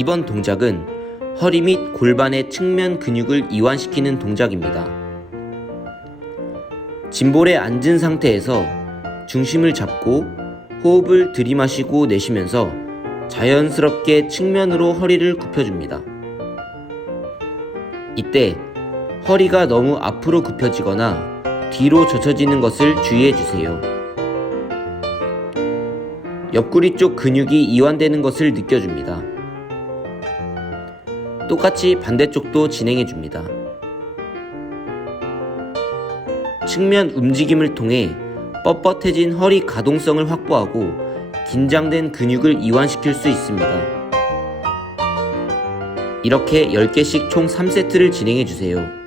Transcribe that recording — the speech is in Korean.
이번 동작은 허리 및 골반의 측면 근육을 이완시키는 동작입니다. 짐볼에 앉은 상태에서 중심을 잡고 호흡을 들이마시고 내쉬면서 자연스럽게 측면으로 허리를 굽혀줍니다. 이때 허리가 너무 앞으로 굽혀지거나 뒤로 젖혀지는 것을 주의해 주세요. 옆구리 쪽 근육이 이완되는 것을 느껴줍니다. 똑같이 반대쪽도 진행해 줍니다. 측면 움직임을 통해 뻣뻣해진 허리 가동성을 확보하고 긴장된 근육을 이완시킬 수 있습니다. 이렇게 10개씩 총 3세트를 진행해 주세요.